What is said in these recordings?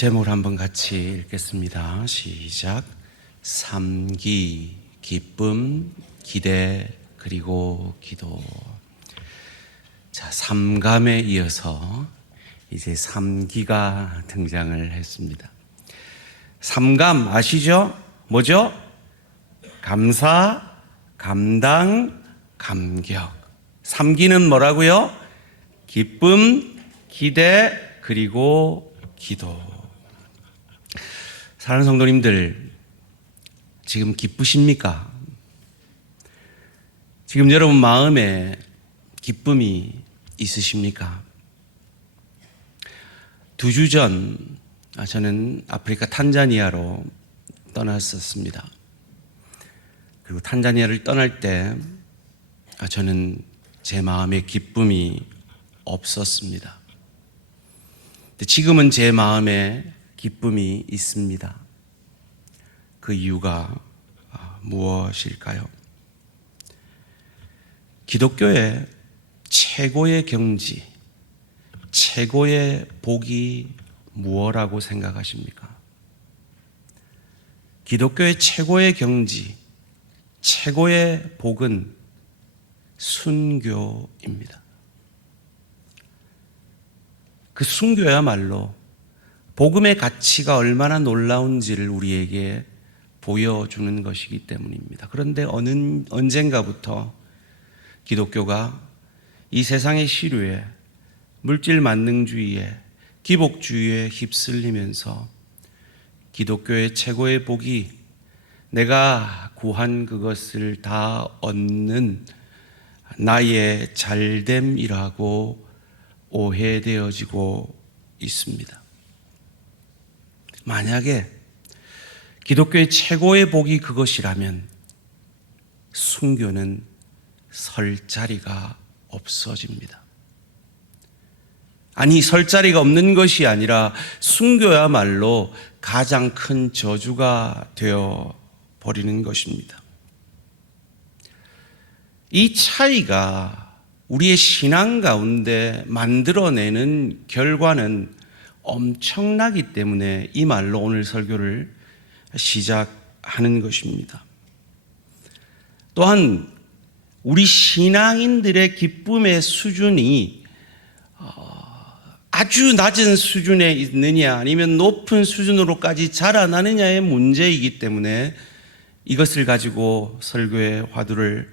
제목을 한번 같이 읽겠습니다. 시작. 삼기, 기쁨, 기대, 그리고 기도. 자, 삼감에 이어서 이제 삼기가 등장을 했습니다. 삼감 아시죠? 뭐죠? 감사, 감당, 감격. 삼기는 뭐라고요? 기쁨, 기대, 그리고 기도. 사랑하는 성도님들, 지금 기쁘십니까? 지금 여러분 마음에 기쁨이 있으십니까? 2주 전 저는 아프리카 탄자니아로 떠났었습니다. 그리고 탄자니아를 떠날 때 저는 제 마음에 기쁨이 없었습니다. 지금은 제 마음에 기쁨이 있습니다. 그 이유가 무엇일까요? 기독교의 최고의 경지, 최고의 복이 무엇이라고 생각하십니까? 기독교의 최고의 경지, 최고의 복은 순교입니다. 그 순교야말로 복음의 가치가 얼마나 놀라운지를 우리에게 보여주는 것이기 때문입니다. 그런데 언젠가부터 기독교가 이 세상의 시류에, 물질 만능주의에, 기복주의에 휩쓸리면서 기독교의 최고의 복이 내가 구한 그것을 다 얻는 나의 잘됨이라고 오해되어지고 있습니다. 만약에 기독교의 최고의 복이 그것이라면 순교는 설 자리가 없어집니다. 아니, 설 자리가 없는 것이 아니라 순교야말로 가장 큰 저주가 되어 버리는 것입니다. 이 차이가 우리의 신앙 가운데 만들어내는 결과는 엄청나기 때문에 이 말로 오늘 설교를 시작하는 것입니다. 또한 우리 신앙인들의 기쁨의 수준이 아주 낮은 수준에 있느냐 아니면 높은 수준으로까지 자라나느냐의 문제이기 때문에 이것을 가지고 설교의 화두를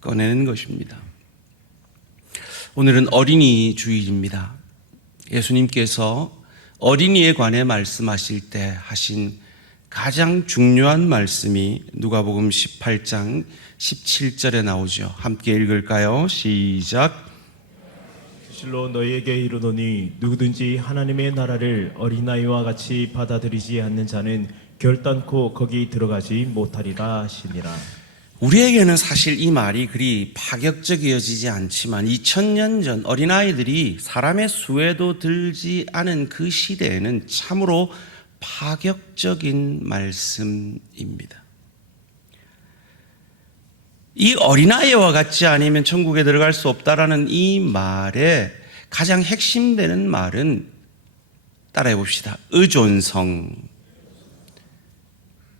꺼내는 것입니다. 오늘은 어린이 주일입니다. 예수님께서 어린이에 관해 말씀하실 때 하신 가장 중요한 말씀이 누가복음 18장 17절에 나오죠. 함께 읽을까요? 시작. 실로 너희에게 이르노니 누구든지 하나님의 나라를 어린아이와 같이 받아들이지 않는 자는 결단코 거기 들어가지 못하리라 하시니라. 우리에게는 사실 이 말이 그리 파격적이어지지 않지만 2000년 전 어린아이들이 사람의 수에도 들지 않은 그 시대에는 참으로 파격적인 말씀입니다. 이 어린아이와 같지 않으면 천국에 들어갈 수 없다라는 이 말의 가장 핵심되는 말은 따라해 봅시다. 의존성.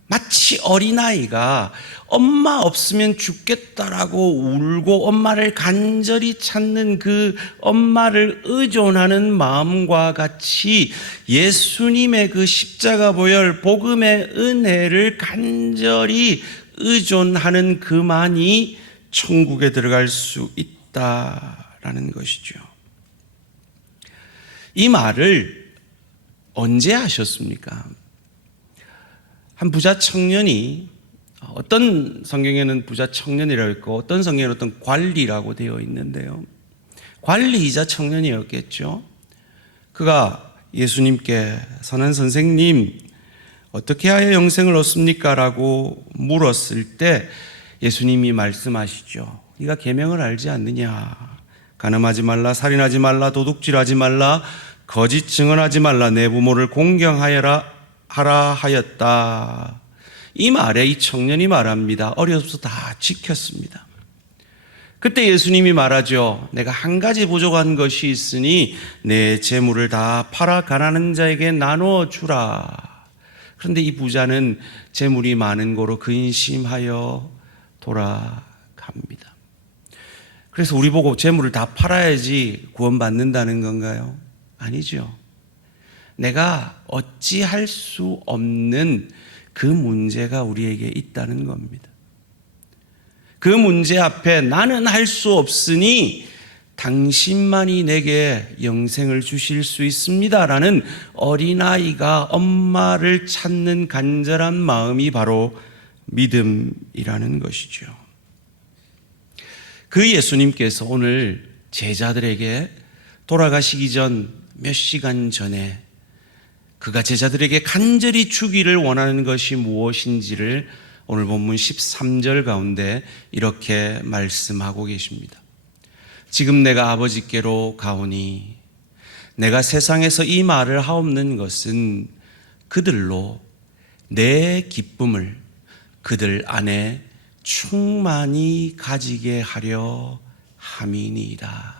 마치 어린아이가 엄마 없으면 죽겠다라고 울고 엄마를 간절히 찾는 그 엄마를 의존하는 마음과 같이 예수님의 그 십자가 보혈 복음의 은혜를 간절히 의존하는 그만이 천국에 들어갈 수 있다라는 것이죠. 이 말을 언제 하셨습니까? 한 부자 청년이, 어떤 성경에는 부자 청년이라고 있고 어떤 성경에는 어떤 관리라고 되어 있는데요, 관리이자 청년이었겠죠. 그가 예수님께 선한 선생님 어떻게 하여 영생을 얻습니까? 라고 물었을 때 예수님이 말씀하시죠. 네가 계명을 알지 않느냐? 간음하지 말라, 살인하지 말라, 도둑질하지 말라, 거짓 증언하지 말라, 내 부모를 공경하여라 하라 하였다. 이 말에 이 청년이 말합니다. 어려서 다 지켰습니다. 그때 예수님이 말하죠. 내가 한 가지 부족한 것이 있으니 내 재물을 다 팔아 가난한 자에게 나누어 주라. 그런데 이 부자는 재물이 많은 고로 근심하여 돌아갑니다. 그래서 우리 보고 재물을 다 팔아야지 구원받는다는 건가요? 아니죠. 내가 어찌할 수 없는 그 문제가 우리에게 있다는 겁니다. 그 문제 앞에 나는 할 수 없으니 당신만이 내게 영생을 주실 수 있습니다라는 어린아이가 엄마를 찾는 간절한 마음이 바로 믿음이라는 것이죠. 그 예수님께서 오늘 제자들에게 돌아가시기 전 몇 시간 전에 그가 제자들에게 간절히 주기를 원하는 것이 무엇인지를 오늘 본문 13절 가운데 이렇게 말씀하고 계십니다. 지금 내가 아버지께로 가오니 내가 세상에서 이 말을 하옵는 것은 그들로 내 기쁨을 그들 안에 충만히 가지게 하려 함이니이다.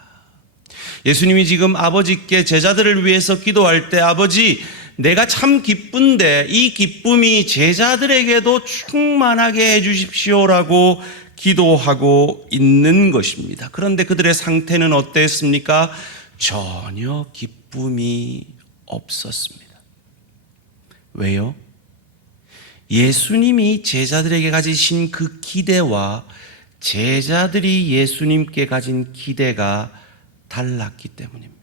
예수님이 지금 아버지께 제자들을 위해서 기도할 때 아버지 내가 참 기쁜데 이 기쁨이 제자들에게도 충만하게 해 주십시오라고 기도하고 있는 것입니다. 그런데 그들의 상태는 어땠습니까? 전혀 기쁨이 없었습니다. 왜요? 예수님이 제자들에게 가지신 그 기대와 제자들이 예수님께 가진 기대가 달랐기 때문입니다.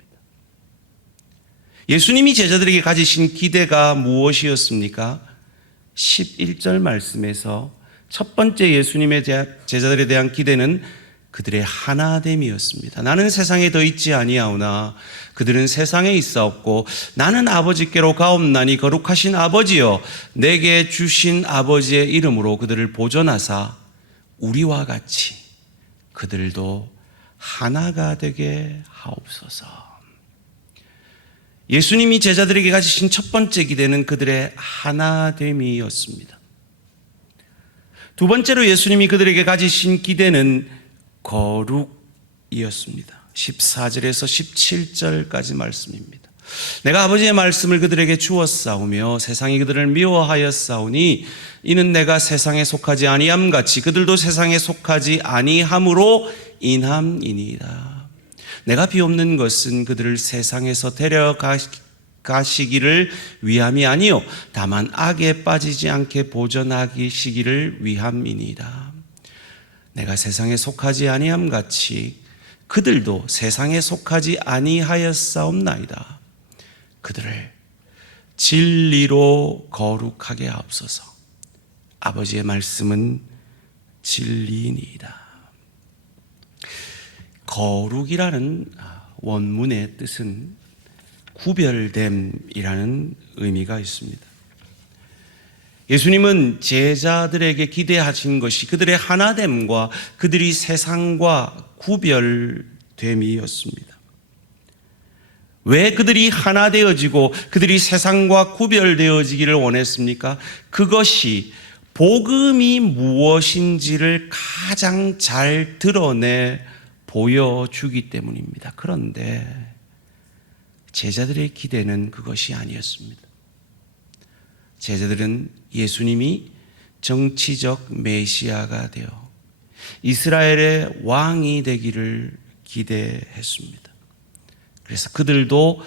예수님이 제자들에게 가지신 기대가 무엇이었습니까? 11절 말씀에서 첫 번째 예수님의 제자들에 대한 기대는 그들의 하나됨이었습니다. 나는 세상에 더 있지 아니하오나 그들은 세상에 있사옵고 나는 아버지께로 가옵나니 거룩하신 아버지여 내게 주신 아버지의 이름으로 그들을 보존하사 우리와 같이 그들도 하나가 되게 하옵소서. 예수님이 제자들에게 가지신 첫 번째 기대는 그들의 하나됨이었습니다. 두 번째로 예수님이 그들에게 가지신 기대는 거룩이었습니다. 14절에서 17절까지 말씀입니다. 내가 아버지의 말씀을 그들에게 주었사오며 세상이 그들을 미워하였사오니 이는 내가 세상에 속하지 아니함 같이 그들도 세상에 속하지 아니함으로 인함이니이다. 내가 비옵는 것은 그들을 세상에서 데려가시기를 위함이 아니요 다만 악에 빠지지 않게 보존하시기를 위함이니이다. 내가 세상에 속하지 아니함 같이 그들도 세상에 속하지 아니하였사옵나이다. 그들을 진리로 거룩하게 하옵소서. 아버지의 말씀은 진리이니이다. 거룩이라는 원문의 뜻은 구별됨이라는 의미가 있습니다. 예수님은 제자들에게 기대하신 것이 그들의 하나됨과 그들이 세상과 구별됨이었습니다. 왜 그들이 하나 되어지고 그들이 세상과 구별되어지기를 원했습니까? 그것이 복음이 무엇인지를 가장 잘 드러내 보여주기 때문입니다. 그런데 제자들의 기대는 그것이 아니었습니다. 제자들은 예수님이 정치적 메시아가 되어 이스라엘의 왕이 되기를 기대했습니다. 그래서 그들도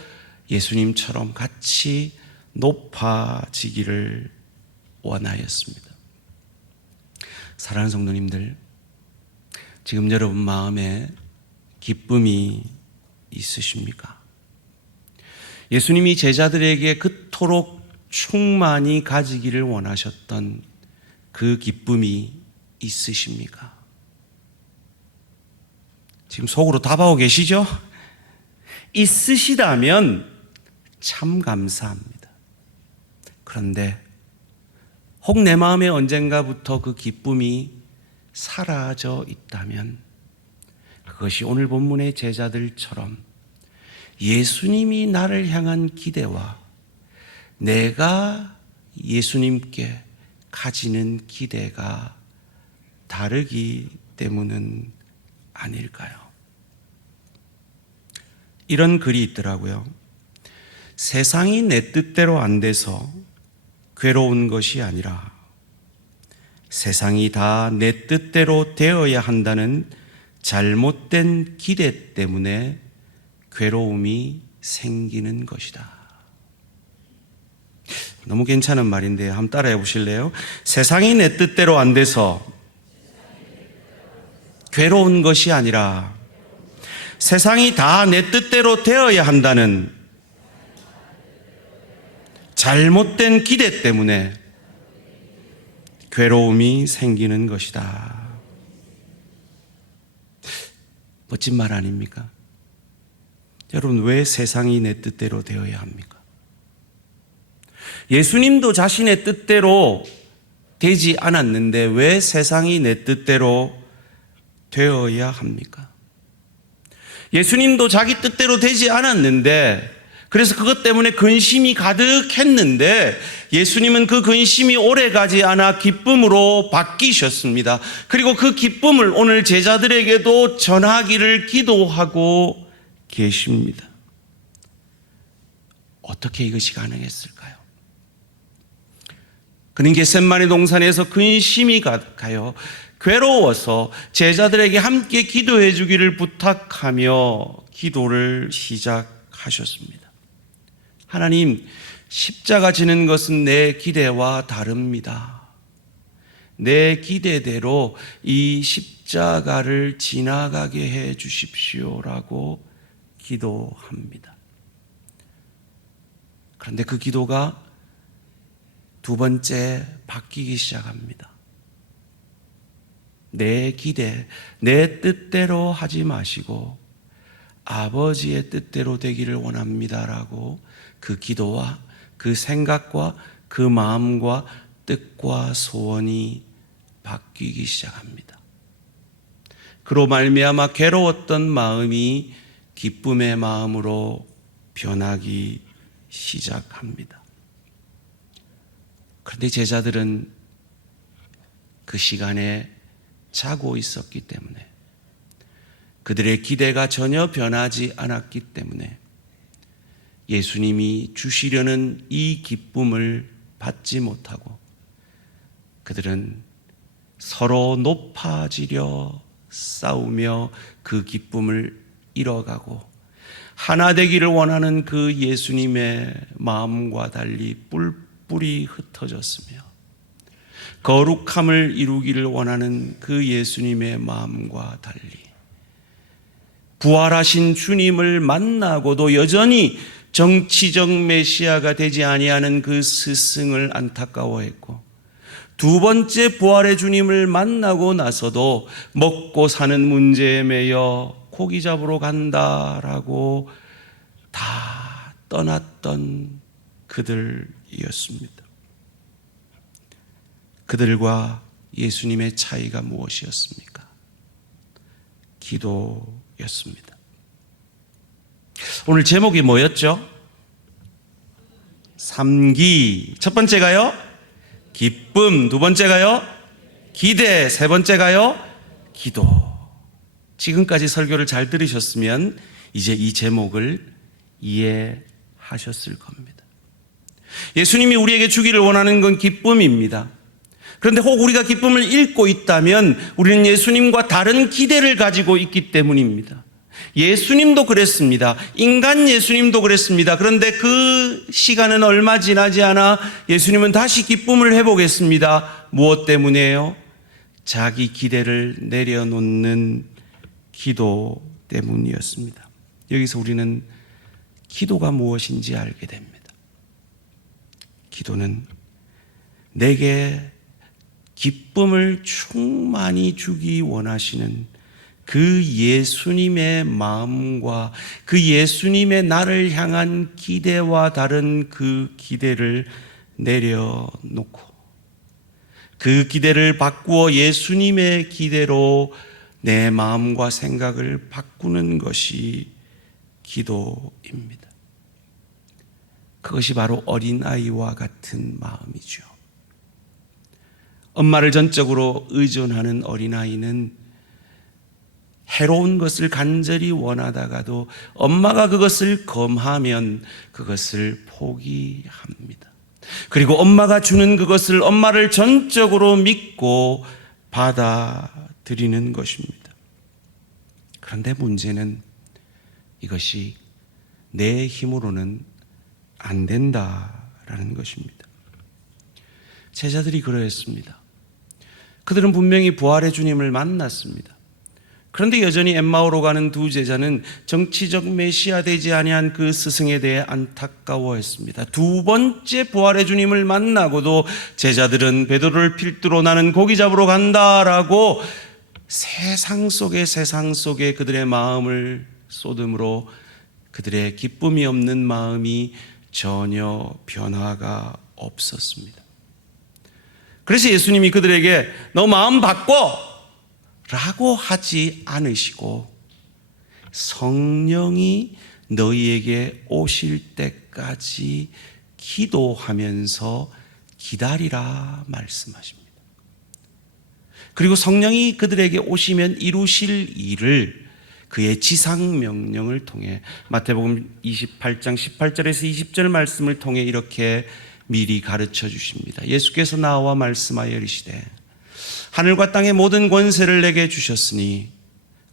예수님처럼 같이 높아지기를 원하였습니다. 사랑하는 성도님들, 지금 여러분 마음에 기쁨이 있으십니까? 예수님이 제자들에게 그토록 충만히 가지기를 원하셨던 그 기쁨이 있으십니까? 지금 속으로 답하고 계시죠? 있으시다면 참 감사합니다. 그런데 혹 내 마음에 언젠가부터 그 기쁨이 사라져 있다면 그것이 오늘 본문의 제자들처럼 예수님이 나를 향한 기대와 내가 예수님께 가지는 기대가 다르기 때문은 아닐까요? 이런 글이 있더라고요. 세상이 내 뜻대로 안 돼서 괴로운 것이 아니라 세상이 다 내 뜻대로 되어야 한다는 잘못된 기대 때문에 괴로움이 생기는 것이다. 너무 괜찮은 말인데요. 한번 따라해 보실래요? 세상이 내 뜻대로 안 돼서 괴로운 것이 아니라 세상이 다 내 뜻대로 되어야 한다는 잘못된 기대 때문에 괴로움이 생기는 것이다. 멋진 말 아닙니까? 여러분, 왜 세상이 내 뜻대로 되어야 합니까? 예수님도 자신의 뜻대로 되지 않았는데 왜 세상이 내 뜻대로 되어야 합니까? 예수님도 자기 뜻대로 되지 않았는데 그래서 그것 때문에 근심이 가득했는데 예수님은 그 근심이 오래가지 않아 기쁨으로 바뀌셨습니다. 그리고 그 기쁨을 오늘 제자들에게도 전하기를 기도하고 계십니다. 어떻게 이것이 가능했을까요? 그는 겟세마네 동산에서 근심이 가득하여 괴로워서 제자들에게 함께 기도해 주기를 부탁하며 기도를 시작하셨습니다. 하나님, 십자가 지는 것은 내 기대와 다릅니다. 내 기대대로 이 십자가를 지나가게 해 주십시오라고 기도합니다. 그런데 그 기도가 두 번째 바뀌기 시작합니다. 내 기대, 내 뜻대로 하지 마시고 아버지의 뜻대로 되기를 원합니다라고 그 기도와 그 생각과 그 마음과 뜻과 소원이 바뀌기 시작합니다. 그로 말미암아 괴로웠던 마음이 기쁨의 마음으로 변하기 시작합니다. 그런데 제자들은 그 시간에 자고 있었기 때문에 그들의 기대가 전혀 변하지 않았기 때문에 예수님이 주시려는 이 기쁨을 받지 못하고 그들은 서로 높아지려 싸우며 그 기쁨을 잃어가고 하나 되기를 원하는 그 예수님의 마음과 달리 뿔뿔이 흩어졌으며 거룩함을 이루기를 원하는 그 예수님의 마음과 달리 부활하신 주님을 만나고도 여전히 정치적 메시아가 되지 아니하는 그 스승을 안타까워했고 두 번째 부활의 주님을 만나고 나서도 먹고 사는 문제에 매여 고기 잡으러 간다라고 다 떠났던 그들이었습니다. 그들과 예수님의 차이가 무엇이었습니까? 기도였습니다. 오늘 제목이 뭐였죠? 3기. 첫 번째가요? 기쁨. 두 번째가요? 기대. 세 번째가요? 기도. 지금까지 설교를 잘 들으셨으면 이제 이 제목을 이해하셨을 겁니다. 예수님이 우리에게 주기를 원하는 건 기쁨입니다. 그런데 혹 우리가 기쁨을 잃고 있다면 우리는 예수님과 다른 기대를 가지고 있기 때문입니다. 예수님도 그랬습니다. 인간 예수님도 그랬습니다. 그런데 그 시간은 얼마 지나지 않아 예수님은 다시 기쁨을 회복했습니다. 무엇 때문에요? 자기 기대를 내려놓는 기도 때문이었습니다. 여기서 우리는 기도가 무엇인지 알게 됩니다. 기도는 내게 기쁨을 충만히 주기 원하시는 그 예수님의 마음과 그 예수님의 나를 향한 기대와 다른 그 기대를 내려놓고 그 기대를 바꾸어 예수님의 기대로 내 마음과 생각을 바꾸는 것이 기도입니다. 그것이 바로 어린아이와 같은 마음이죠. 엄마를 전적으로 의존하는 어린아이는 해로운 것을 간절히 원하다가도 엄마가 그것을 검하면 그것을 포기합니다. 그리고 엄마가 주는 그것을 엄마를 전적으로 믿고 받아들이는 것입니다. 그런데 문제는 이것이 내 힘으로는 안 된다라는 것입니다. 제자들이 그러했습니다. 그들은 분명히 부활의 주님을 만났습니다. 그런데 여전히 엠마오로 가는 두 제자는 정치적 메시아 되지 아니한 그 스승에 대해 안타까워했습니다. 두 번째 부활의 주님을 만나고도 제자들은 베드로를 필두로 나는 고기 잡으러 간다라고 세상 속에 그들의 마음을 쏟음으로 그들의 기쁨이 없는 마음이 전혀 변화가 없었습니다. 그래서 예수님이 그들에게 너 마음 바꿔! 라고 하지 않으시고 성령이 너희에게 오실 때까지 기도하면서 기다리라 말씀하십니다. 그리고 성령이 그들에게 오시면 이루실 일을 그의 지상명령을 통해 마태복음 28장 18절에서 20절 말씀을 통해 이렇게 미리 가르쳐 주십니다. 예수께서 나와 말씀하여 이르시되 하늘과 땅의 모든 권세를 내게 주셨으니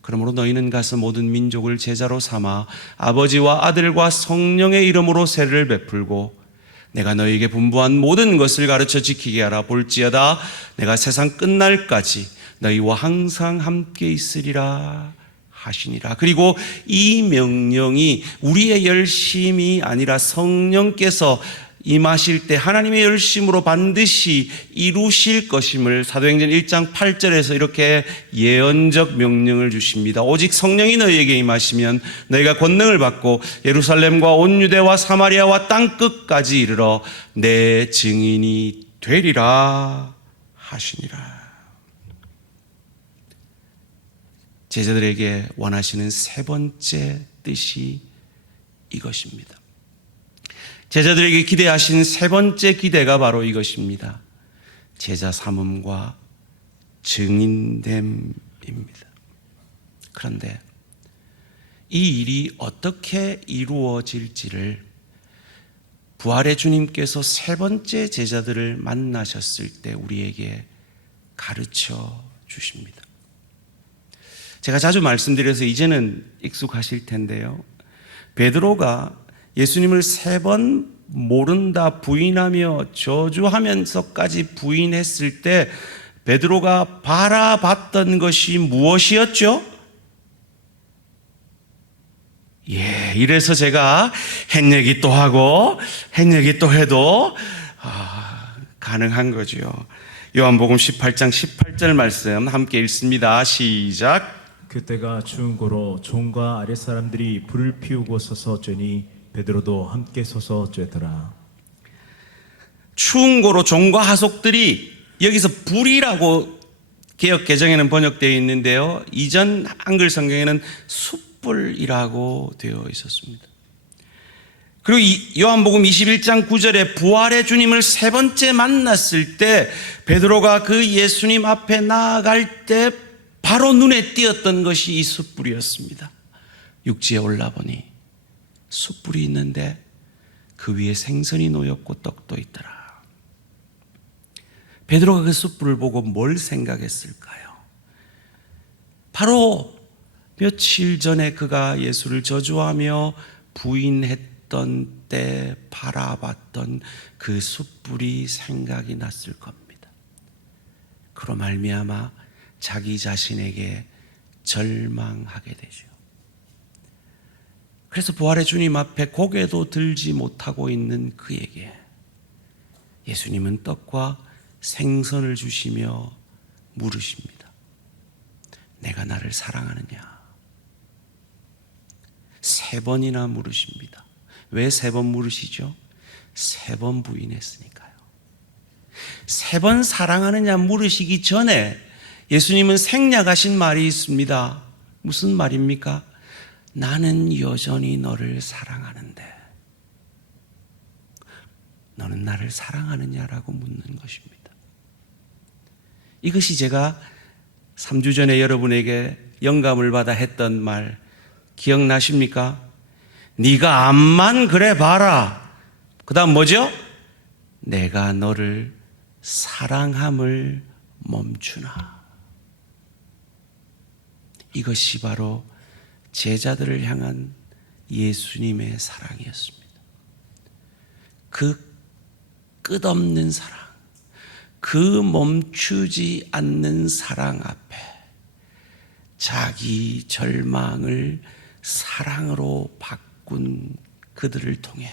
그러므로 너희는 가서 모든 민족을 제자로 삼아 아버지와 아들과 성령의 이름으로 세례를 베풀고 내가 너희에게 분부한 모든 것을 가르쳐 지키게 하라. 볼지어다 내가 세상 끝날까지 너희와 항상 함께 있으리라 하시니라. 그리고 이 명령이 우리의 열심이 아니라 성령께서 임하실 때 하나님의 열심으로 반드시 이루실 것임을 사도행전 1장 8절에서 이렇게 예언적 명령을 주십니다. 오직 성령이 너희에게 임하시면 너희가 권능을 받고 예루살렘과 온 유대와 사마리아와 땅 끝까지 이르러 내 증인이 되리라 하시니라. 제자들에게 원하시는 세 번째 뜻이 이것입니다. 제자들에게 기대하신 세 번째 기대가 바로 이것입니다. 제자 삼음과 증인됨입니다. 그런데 이 일이 어떻게 이루어질지를 부활의 주님께서 세 번째 제자들을 만나셨을 때 우리에게 가르쳐 주십니다. 제가 자주 말씀드려서 이제는 익숙하실 텐데요. 베드로가 예수님을 세 번 모른다 부인하며 저주하면서까지 부인했을 때 베드로가 바라봤던 것이 무엇이었죠? 이래서 제가 햇얘기 또 하고 햇얘기 또 해도 가능한 거죠. 요한복음 18장 18절 말씀 함께 읽습니다. 시작. 그때가 추운 고로 종과 아랫사람들이 불을 피우고 서서 쬐니 베드로도 함께 서서 쬐더라. 추운 고로 종과 하속들이 여기서 불이라고 개역 개정에는 번역되어 있는데요. 이전 한글 성경에는 숯불이라고 되어 있었습니다. 그리고 요한복음 21장 9절에 부활의 주님을 세 번째 만났을 때 베드로가 그 예수님 앞에 나아갈 때 바로 눈에 띄었던 것이 이 숯불이었습니다. 육지에 올라보니 숯불이 있는데 그 위에 생선이 놓였고 떡도 있더라. 베드로가 그 숯불을 보고 뭘 생각했을까요? 바로 며칠 전에 그가 예수를 저주하며 부인했던 때 바라봤던 그 숯불이 생각이 났을 겁니다. 그로 말미암아 자기 자신에게 절망하게 되죠. 그래서 부활의 주님 앞에 고개도 들지 못하고 있는 그에게 예수님은 떡과 생선을 주시며 물으십니다. 내가 나를 사랑하느냐? 세 번이나 물으십니다. 왜 세 번 물으시죠? 세 번 부인했으니까요. 세 번 사랑하느냐 물으시기 전에 예수님은 생략하신 말이 있습니다. 무슨 말입니까? 나는 여전히 너를 사랑하는데 너는 나를 사랑하느냐라고 묻는 것입니다. 이것이 제가 3주 전에 여러분에게 영감을 받아 했던 말 기억나십니까? 네가 암만 그래 봐라. 그 다음 뭐죠? 내가 너를 사랑함을 멈추나. 이것이 바로 제자들을 향한 예수님의 사랑이었습니다. 그 끝없는 사랑, 그 멈추지 않는 사랑 앞에 자기 절망을 사랑으로 바꾼 그들을 통해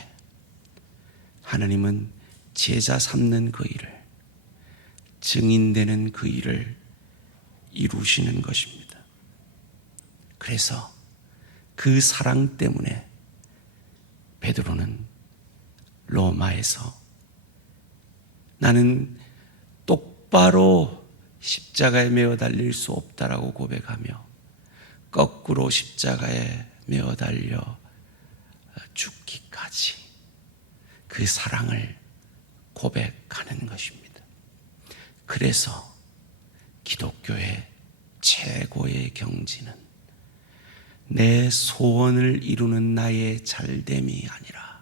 하나님은 제자 삼는 그 일을, 증인되는 그 일을 이루시는 것입니다. 그래서 그 사랑 때문에 베드로는 로마에서 나는 똑바로 십자가에 매어 달릴 수 없다라고 고백하며 거꾸로 십자가에 매어 달려 죽기까지 그 사랑을 고백하는 것입니다. 그래서 기독교의 최고의 경지는 내 소원을 이루는 나의 잘됨이 아니라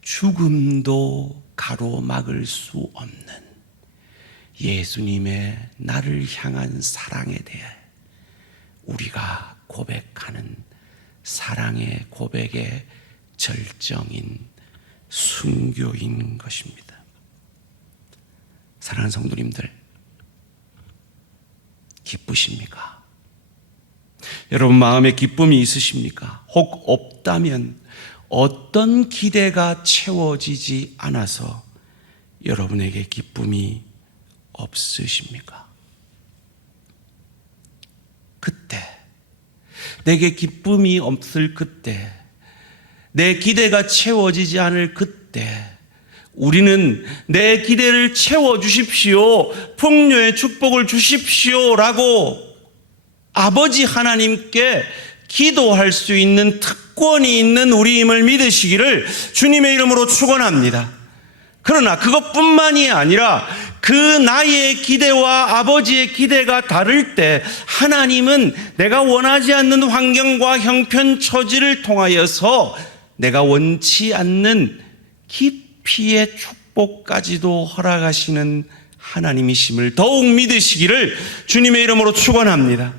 죽음도 가로막을 수 없는 예수님의 나를 향한 사랑에 대해 우리가 고백하는 사랑의 고백의 절정인 순교인 것입니다. 사랑하는 성도님들, 기쁘십니까? 여러분 마음에 기쁨이 있으십니까? 혹 없다면 어떤 기대가 채워지지 않아서 여러분에게 기쁨이 없으십니까? 그때, 내게 기쁨이 없을 그때, 내 기대가 채워지지 않을 그때 우리는 내 기대를 채워주십시오, 풍요의 축복을 주십시오라고 아버지 하나님께 기도할 수 있는 특권이 있는 우리임을 믿으시기를 주님의 이름으로 축원합니다. 그러나 그것뿐만이 아니라 그 나의 기대와 아버지의 기대가 다를 때 하나님은 내가 원하지 않는 환경과 형편 처지를 통하여서 내가 원치 않는 깊이의 축복까지도 허락하시는 하나님이심을 더욱 믿으시기를 주님의 이름으로 축원합니다.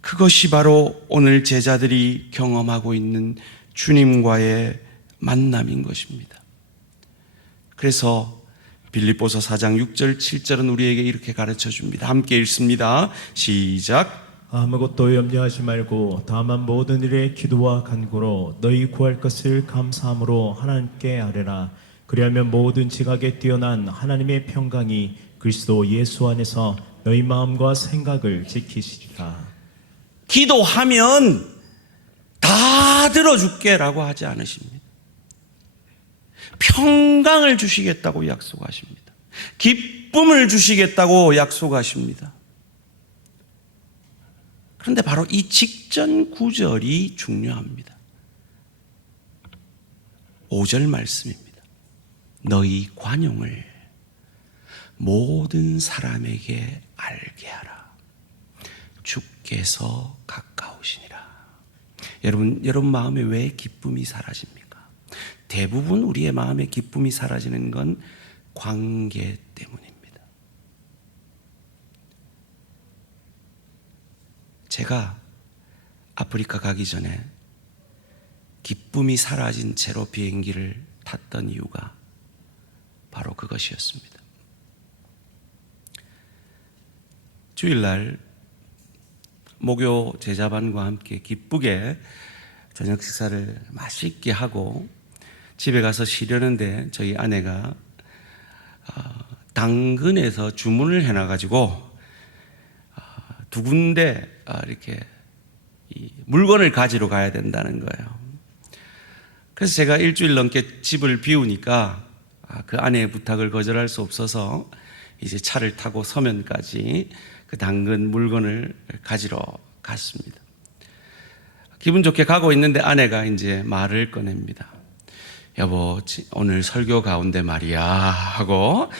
그것이 바로 오늘 제자들이 경험하고 있는 주님과의 만남인 것입니다. 그래서 빌립보서 4장 6절 7절은 우리에게 이렇게 가르쳐 줍니다. 함께 읽습니다. 시작. 아무것도 염려하지 말고 다만 모든 일에 기도와 간구로 너희 구할 것을 감사함으로 하나님께 아뢰라. 그리하면 모든 지각에 뛰어난 하나님의 평강이 그리스도 예수 안에서 너희 마음과 생각을 지키시리라. 기도하면 다 들어줄게라고 하지 않으십니다. 평강을 주시겠다고 약속하십니다. 기쁨을 주시겠다고 약속하십니다. 그런데 바로 이 직전 구절이 중요합니다. 5절 말씀입니다. 너희 관용을 모든 사람에게 알게 하라. 주께서 가까우시니라. 여러분 마음에 왜 기쁨이 사라집니까? 대부분 우리의 마음에 기쁨이 사라지는 건 관계 때문입니다. 제가 아프리카 가기 전에 기쁨이 사라진 채로 비행기를 탔던 이유가 바로 그것이었습니다. 주일날 목요 제자반과 함께 기쁘게 저녁 식사를 맛있게 하고 집에 가서 쉬려는데 저희 아내가 당근에서 주문을 해놔가지고 두 군데 이렇게 물건을 가지러 가야 된다는 거예요. 그래서 제가 일주일 넘게 집을 비우니까 그 아내의 부탁을 거절할 수 없어서 이제 차를 타고 서면까지 그 당근 물건을 가지러 갔습니다. 기분 좋게 가고 있는데 아내가 이제 말을 꺼냅니다. 여보, 오늘 설교 가운데 말이야 하고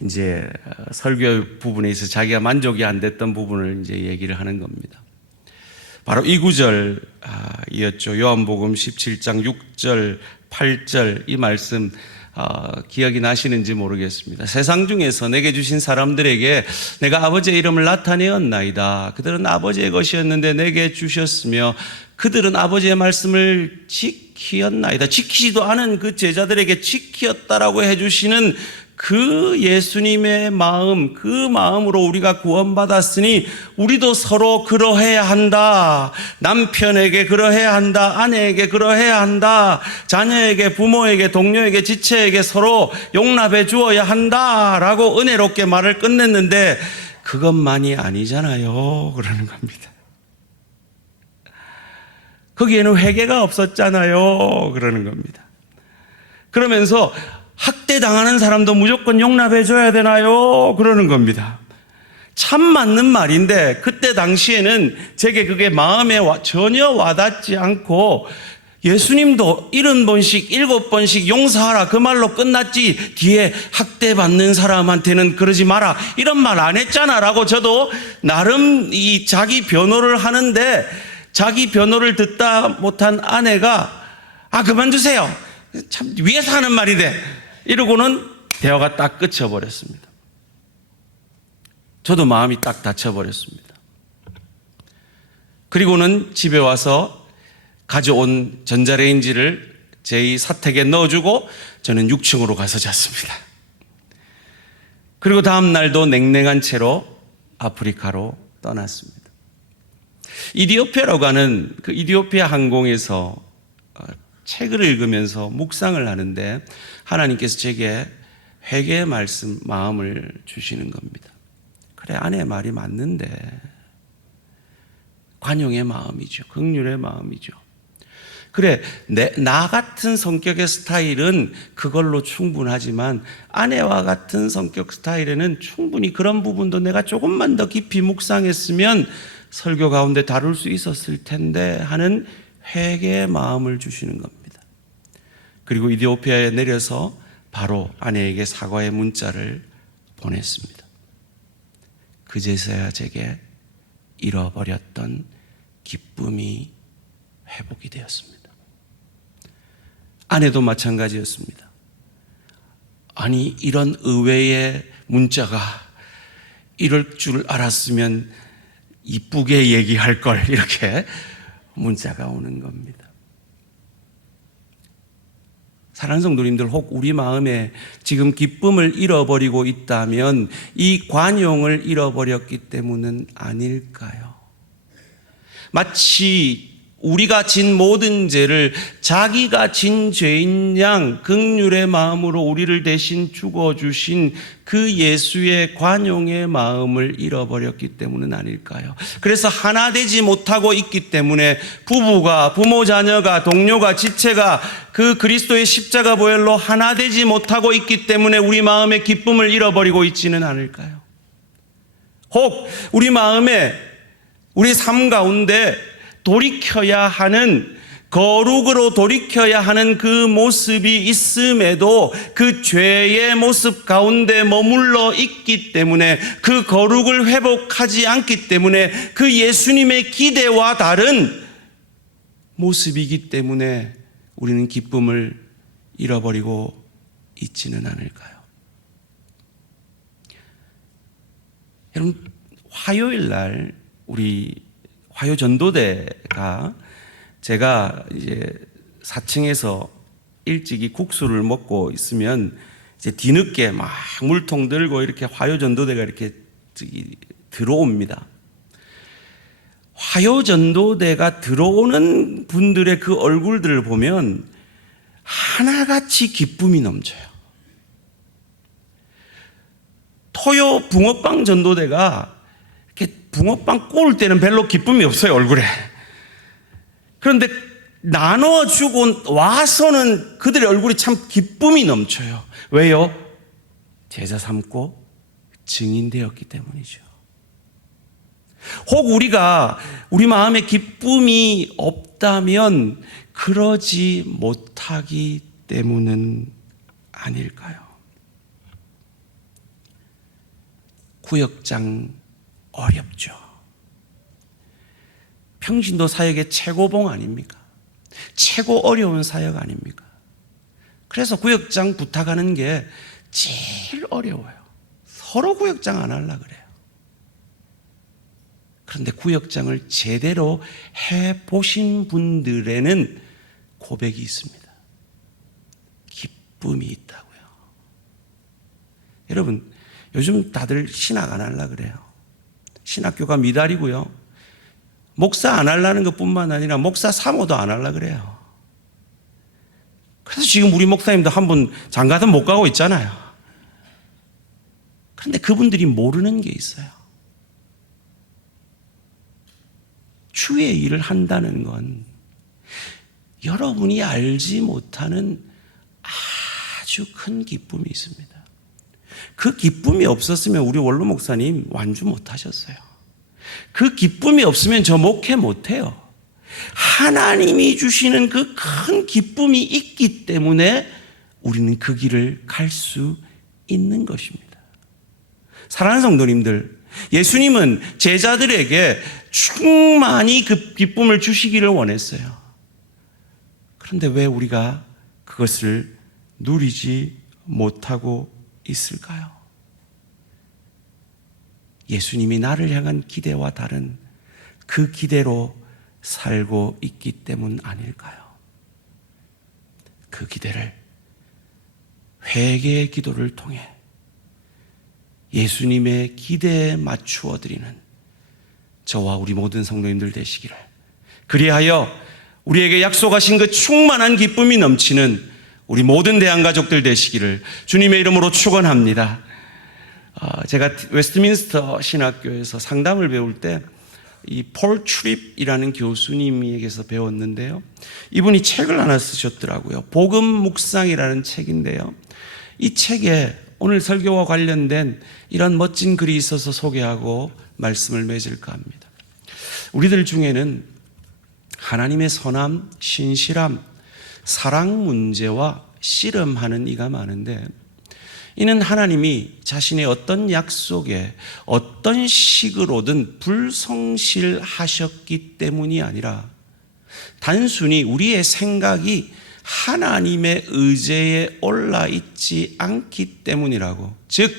이제 설교 부분에 있어서 자기가 만족이 안 됐던 부분을 이제 얘기를 하는 겁니다. 바로 이 구절이었죠. 요한복음 17장 6절, 8절 이 말씀 기억이 나시는지 모르겠습니다. 세상 중에서 내게 주신 사람들에게 내가 아버지의 이름을 나타내었나이다. 그들은 아버지의 것이었는데 내게 주셨으며 그들은 아버지의 말씀을 지키었나이다. 지키지도 않은 그 제자들에게 지키었다라고 해주시는 그 예수님의 마음, 그 마음으로 우리가 구원받았으니 우리도 서로 그러해야 한다. 남편에게 그러해야 한다. 아내에게 그러해야 한다. 자녀에게, 부모에게, 동료에게, 지체에게 서로 용납해 주어야 한다라고 은혜롭게 말을 끝냈는데 그것만이 아니잖아요. 그러는 겁니다. 거기에는 회개가 없었잖아요. 그러는 겁니다. 그러면서 학대당하는 사람도 무조건 용납해 줘야 되나요? 그러는 겁니다. 참 맞는 말인데 그때 당시에는 제게 그게 마음에 전혀 와닿지 않고 예수님도 70번씩 7번씩 용서하라 그 말로 끝났지 뒤에 학대받는 사람한테는 그러지 마라 이런 말 안 했잖아 라고 저도 나름 이 자기 변호를 하는데 자기 변호를 듣다 못한 아내가 그만두세요. 참 위에서 하는 말인데 이러고는 대화가 딱 끝쳐버렸습니다. 저도 마음이 딱 닫혀버렸습니다. 그리고는 집에 와서 가져온 전자레인지를 제 사택에 넣어주고 저는 6층으로 가서 잤습니다. 그리고 다음 날도 냉랭한 채로 아프리카로 떠났습니다. 이디오피아라고 하는 그 이디오피아 항공에서 책을 읽으면서 묵상을 하는데 하나님께서 제게 회개의 말씀, 마음을 주시는 겁니다. 그래, 아내의 말이 맞는데 관용의 마음이죠. 긍휼의 마음이죠. 그래, 나 같은 성격의 스타일은 그걸로 충분하지만 아내와 같은 성격 스타일에는 충분히 그런 부분도 내가 조금만 더 깊이 묵상했으면 설교 가운데 다룰 수 있었을 텐데 하는 회개의 마음을 주시는 겁니다. 그리고 이디오피아에 내려서 바로 아내에게 사과의 문자를 보냈습니다. 그제서야 제게 잃어버렸던 기쁨이 회복이 되었습니다. 아내도 마찬가지였습니다. 아니, 이런 의외의 문자가 이럴 줄 알았으면 이쁘게 얘기할 걸, 이렇게 문자가 오는 겁니다. 사랑하는 성도님들, 혹 우리 마음에 지금 기쁨을 잃어버리고 있다면 이 관용을 잃어버렸기 때문은 아닐까요? 마치 우리가 진 모든 죄를 자기가 진 죄인 양 긍휼의 마음으로 우리를 대신 죽어주신 그 예수의 관용의 마음을 잃어버렸기 때문은 아닐까요? 그래서 하나 되지 못하고 있기 때문에 부부가, 부모 자녀가, 동료가, 지체가 그 그리스도의 십자가 보혈로 하나 되지 못하고 있기 때문에 우리 마음의 기쁨을 잃어버리고 있지는 않을까요? 혹 우리 마음에, 우리 삶 가운데 돌이켜야 하는, 거룩으로 돌이켜야 하는 그 모습이 있음에도 그 죄의 모습 가운데 머물러 있기 때문에, 그 거룩을 회복하지 않기 때문에 그 예수님의 기대와 다른 모습이기 때문에 우리는 기쁨을 잃어버리고 있지는 않을까요? 여러분, 화요일 날 우리 화요전도대가, 제가 이제 4층에서 일찍이 국수를 먹고 있으면 이제 뒤늦게 막 물통 들고 이렇게 화요전도대가 이렇게 들어옵니다. 화요전도대가 들어오는 분들의 그 얼굴들을 보면 하나같이 기쁨이 넘쳐요. 토요 붕어빵 전도대가 이렇게 붕어빵 구울 때는 별로 기쁨이 없어요, 얼굴에. 그런데 나눠주고 와서는 그들의 얼굴이 참 기쁨이 넘쳐요. 왜요? 제자 삼고 증인되었기 때문이죠. 혹 우리가 우리 마음에 기쁨이 없다면 그러지 못하기 때문은 아닐까요? 구역장 어렵죠. 평신도 사역의 최고봉 아닙니까? 최고 어려운 사역 아닙니까? 그래서 구역장 부탁하는 게 제일 어려워요. 서로 구역장 안 하려고 그래요. 그런데 구역장을 제대로 해보신 분들에는 고백이 있습니다. 기쁨이 있다고요. 여러분, 요즘 다들 신학 안 하려고 그래요. 신학교가 미달이고요. 목사 안 하려는 것뿐만 아니라 목사 사모도 안 하려고 그래요. 그래서 지금 우리 목사님도 한 분 장가든 못 가고 있잖아요. 그런데 그분들이 모르는 게 있어요. 주의 일을 한다는 건 여러분이 알지 못하는 아주 큰 기쁨이 있습니다. 그 기쁨이 없었으면 우리 원로 목사님 완주 못 하셨어요. 그 기쁨이 없으면 저 목회 못 해요. 하나님이 주시는 그 큰 기쁨이 있기 때문에 우리는 그 길을 갈 수 있는 것입니다. 사랑하는 성도님들, 예수님은 제자들에게 충만히 그 기쁨을 주시기를 원했어요. 그런데 왜 우리가 그것을 누리지 못하고 있을까요? 예수님이 나를 향한 기대와 다른 그 기대로 살고 있기 때문 아닐까요? 그 기대를 회개의 기도를 통해 예수님의 기대에 맞추어 드리는 저와 우리 모든 성도님들 되시기를, 그리하여 우리에게 약속하신 그 충만한 기쁨이 넘치는 우리 모든 대한가족들 되시기를 주님의 이름으로 축원합니다. 제가 웨스트민스터 신학교에서 상담을 배울 때 이 폴 트립이라는 교수님에게서 배웠는데요. 이분이 책을 하나 쓰셨더라고요. 복음 묵상이라는 책인데요. 이 책에 오늘 설교와 관련된 이런 멋진 글이 있어서 소개하고 말씀을 맺을까 합니다. 우리들 중에는 하나님의 선함, 신실함, 사랑 문제와 씨름하는 이가 많은데, 이는 하나님이 자신의 어떤 약속에 어떤 식으로든 불성실하셨기 때문이 아니라 단순히 우리의 생각이 하나님의 의제에 올라 있지 않기 때문이라고. 즉,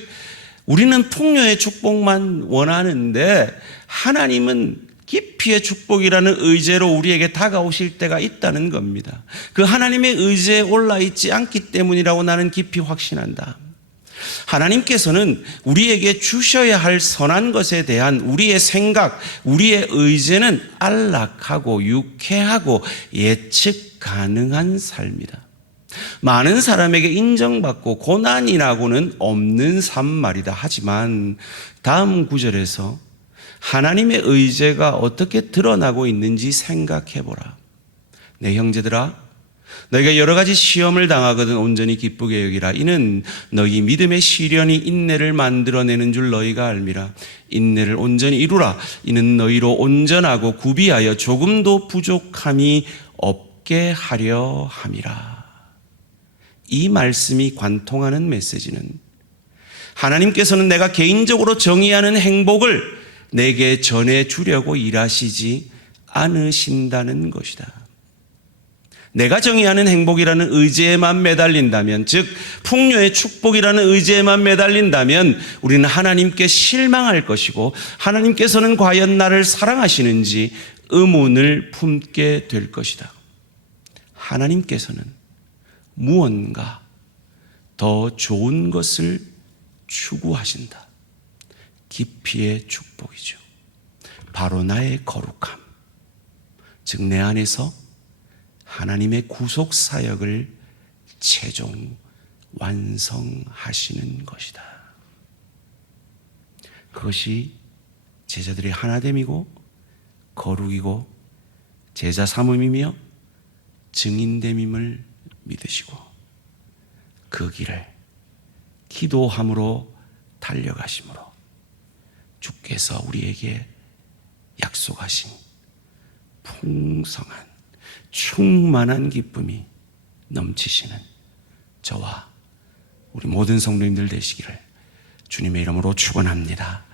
우리는 풍요의 축복만 원하는데 하나님은 깊이의 축복이라는 의제로 우리에게 다가오실 때가 있다는 겁니다. 그 하나님의 의제에 올라 있지 않기 때문이라고 나는 깊이 확신한다. 하나님께서는 우리에게 주셔야 할 선한 것에 대한 우리의 생각, 우리의 의제는 안락하고 유쾌하고 예측 가능한 삶이다. 많은 사람에게 인정받고 고난이라고는 없는 삶 말이다. 하지만 다음 구절에서 하나님의 의제가 어떻게 드러나고 있는지 생각해보라. 내 형제들아, 너희가 여러 가지 시험을 당하거든 온전히 기쁘게 여기라. 이는 너희 믿음의 시련이 인내를 만들어내는 줄 너희가 알미라. 인내를 온전히 이루라. 이는 너희로 온전하고 구비하여 조금도 부족함이 없게 하려 함이라. 이 말씀이 관통하는 메시지는 하나님께서는 내가 개인적으로 정의하는 행복을 내게 전해주려고 일하시지 않으신다는 것이다. 내가 정의하는 행복이라는 의지에만 매달린다면, 즉 풍요의 축복이라는 의지에만 매달린다면 우리는 하나님께 실망할 것이고 하나님께서는 과연 나를 사랑하시는지 의문을 품게 될 것이다. 하나님께서는 무언가 더 좋은 것을 추구하신다. 깊이의 축복이죠. 바로 나의 거룩함, 즉 내 안에서 하나님의 구속 사역을 최종 완성하시는 것이다. 그것이 제자들의 하나됨이고 거룩이고 제자 삼음이며 증인됨임을 믿으시고 그 길을 기도함으로 달려가심으로 주께서 우리에게 약속하신 풍성한 충만한 기쁨이 넘치시는 저와 우리 모든 성도님들 되시기를 주님의 이름으로 축원합니다.